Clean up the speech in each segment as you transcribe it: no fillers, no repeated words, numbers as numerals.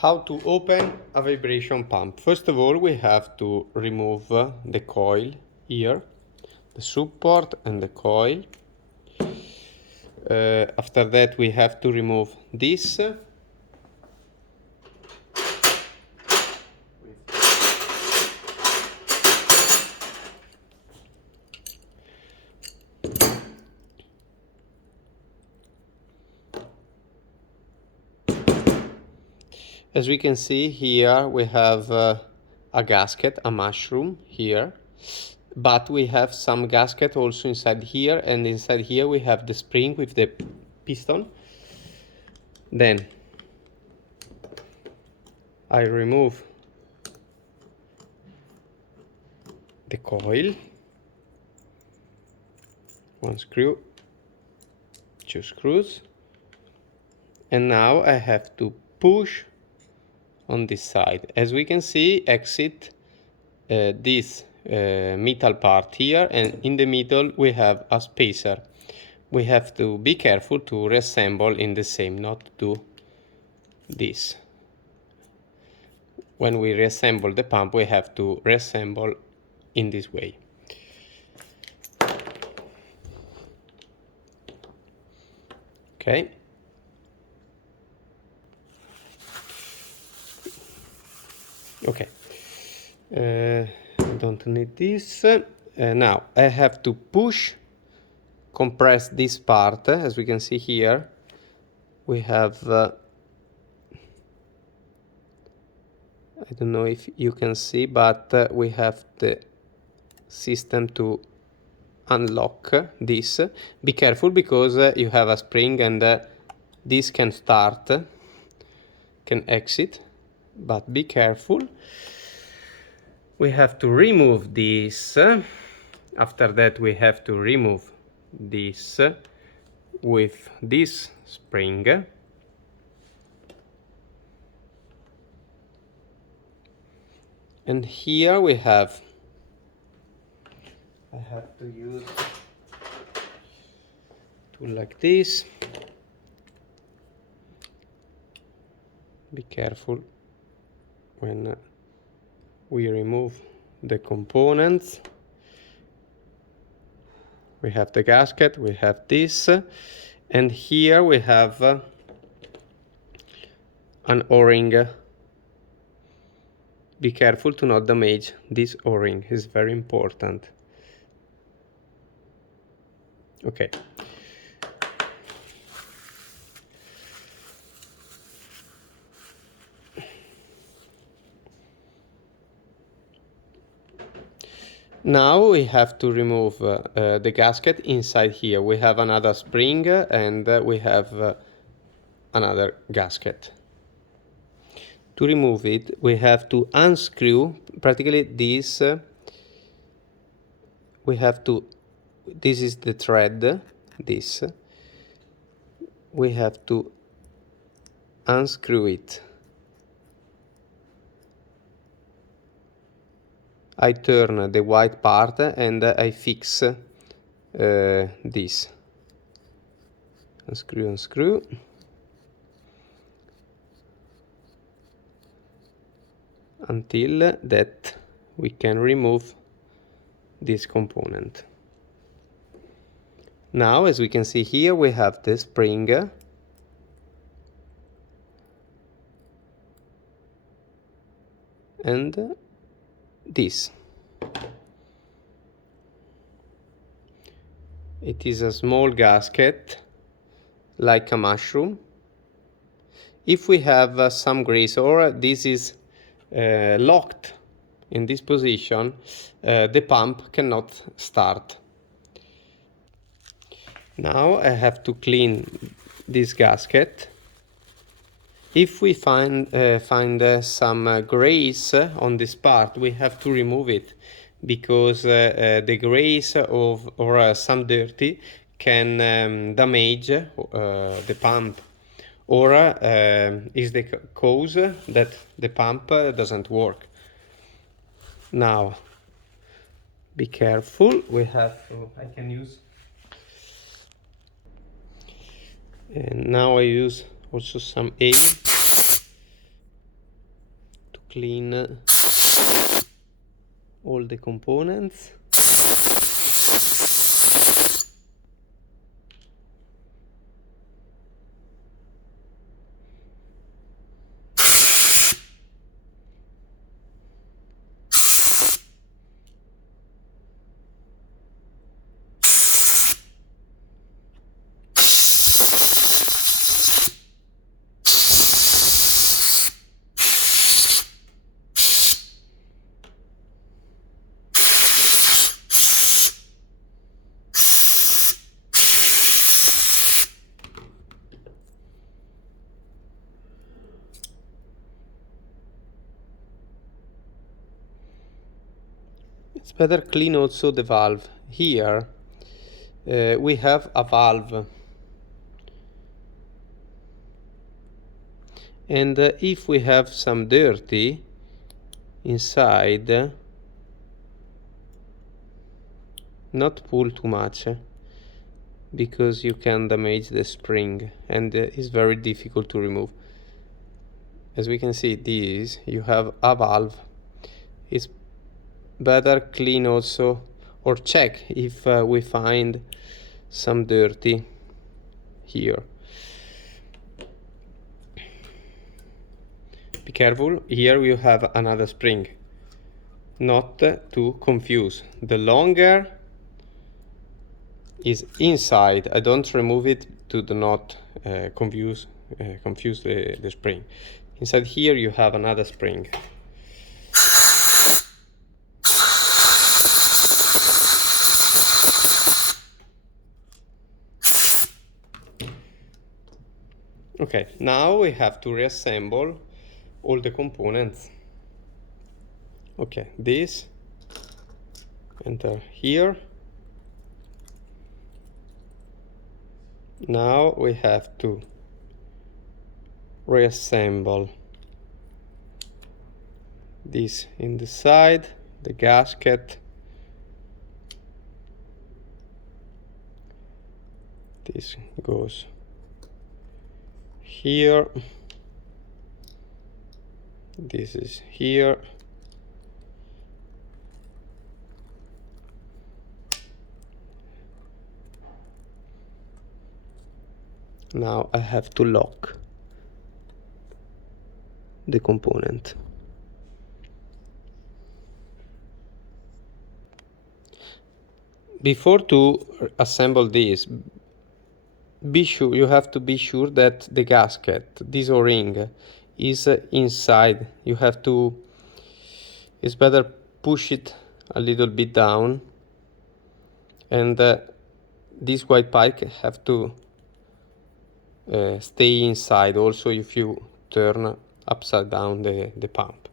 How to open a vibration pump. First of all, we have to remove the coil here, the support and the coil. After that, we have to remove this. As we can see here, we have a gasket, a mushroom here, but we have some gasket also inside here, and inside here we have the spring with the piston. Then I remove the coil, one screw, two screws, and now I have to push on this side. As we can see, exit this metal part here, and in the middle we have a spacer. We have to be careful to reassemble in the same, not do this. When we reassemble the pump, we have to reassemble in this way. Okay. Okay. Don't need this. Now I have to push, compress this part. As we can see here, we have I don't know if you can see, but we have the system to unlock this. Be careful because you have a spring and this can start, can exit, but be careful. We have to remove this. After that, we have to remove this with this spring. And here we have, I have to use tool like this. Be careful when we remove the components. We have the gasket, we have this, and here we have an O-ring. Be careful to not damage this O-ring, it's very important. Okay. Now we have to remove the gasket inside here. We have another spring and we have another gasket. To remove it, we have to unscrew practically this. We have to, this is the thread, this. We have to unscrew it. I turn the white part and I fix this. Unscrew, unscrew. Until that we can remove this component. Now, as we can see here, we have the spring and this. It is a small gasket, like a mushroom. If we have some grease or this is locked in this position, the pump cannot start. Now I have to clean this gasket. If we find some grease on this part, we have to remove it because the grease or some dirty can damage the pump, or is the cause that the pump doesn't work. Now, be careful. We have to. I can use. And now I use also some air clean all the components. It's better clean also the valve. Here we have a valve, and if we have some dirty inside, not pull too much because you can damage the spring, and it's very difficult to remove. As we can see, this you have a valve. It's better clean also, or check if we find some dirty here. Be careful, here you have another spring, not to confuse. The longer is inside. I don't remove it to do not confuse the spring. Inside here you have another spring. Okay, now we have to reassemble all the components. Okay, this enter here. Now we have to reassemble this in the side, the gasket, this goes here, this is here, now I have to lock the component. Before to assemble this, you have to be sure that the gasket, this O-ring, is inside. You have to, it's better push it a little bit down, and this white pipe have to stay inside also if you turn upside down the pump.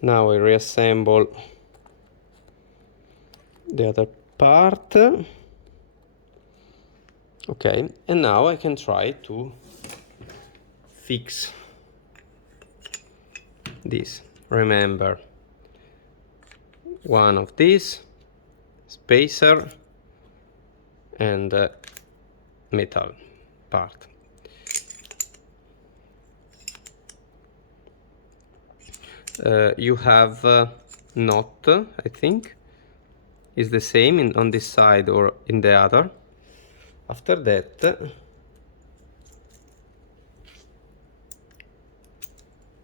Now I reassemble the other part. Okay, and now I can try to fix this. Remember, one of these, spacer, and metal part. You have knot, I think, is the same on this side or in the other. After that,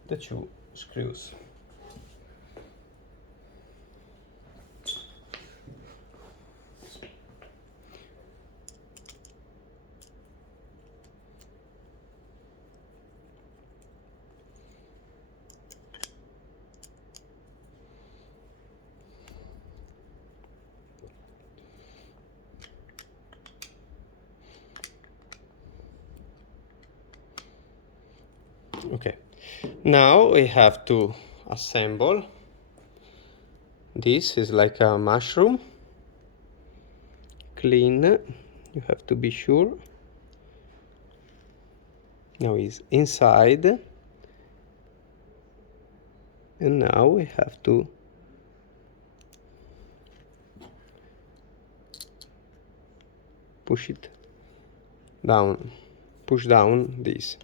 the two screws. Okay, now we have to assemble. This is like a mushroom. Clean, you have to be sure. Now it's inside, and now we have to push it down, push down this.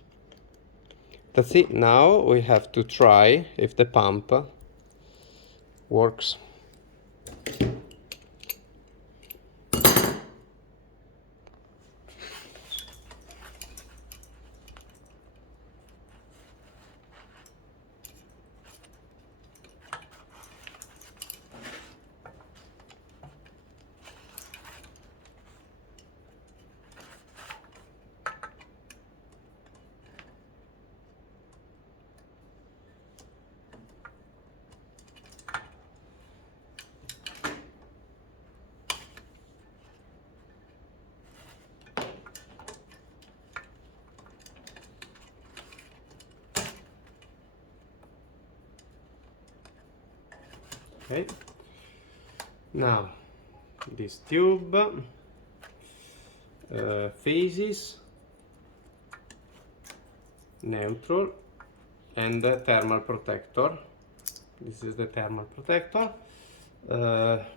That's it. Now we have to try if the pump works. Okay, now this tube, phases, neutral, and the thermal protector. This is the thermal protector.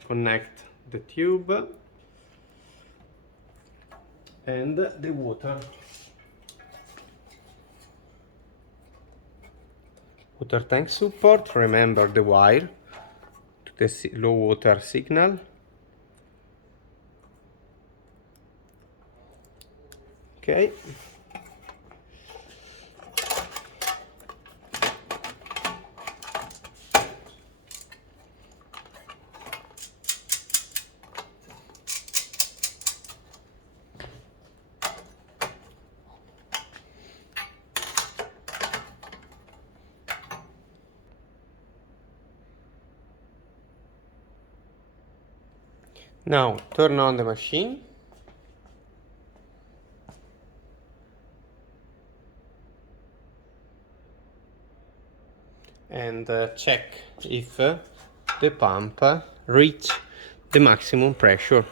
Connect the tube and the water tank support. Remember the wire to the low water signal. Okay. Now turn on the machine and check if the pump reach the maximum pressure.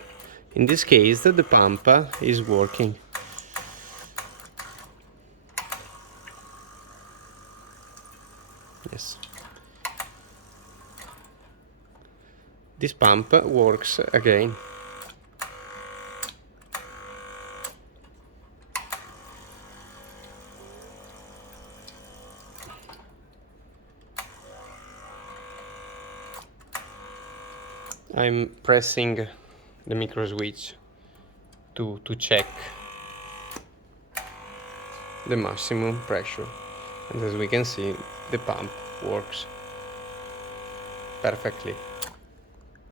In this case, the pump is working. Yes. This pump works again. I'm pressing the micro switch to check the maximum pressure, and as we can see, the pump works perfectly.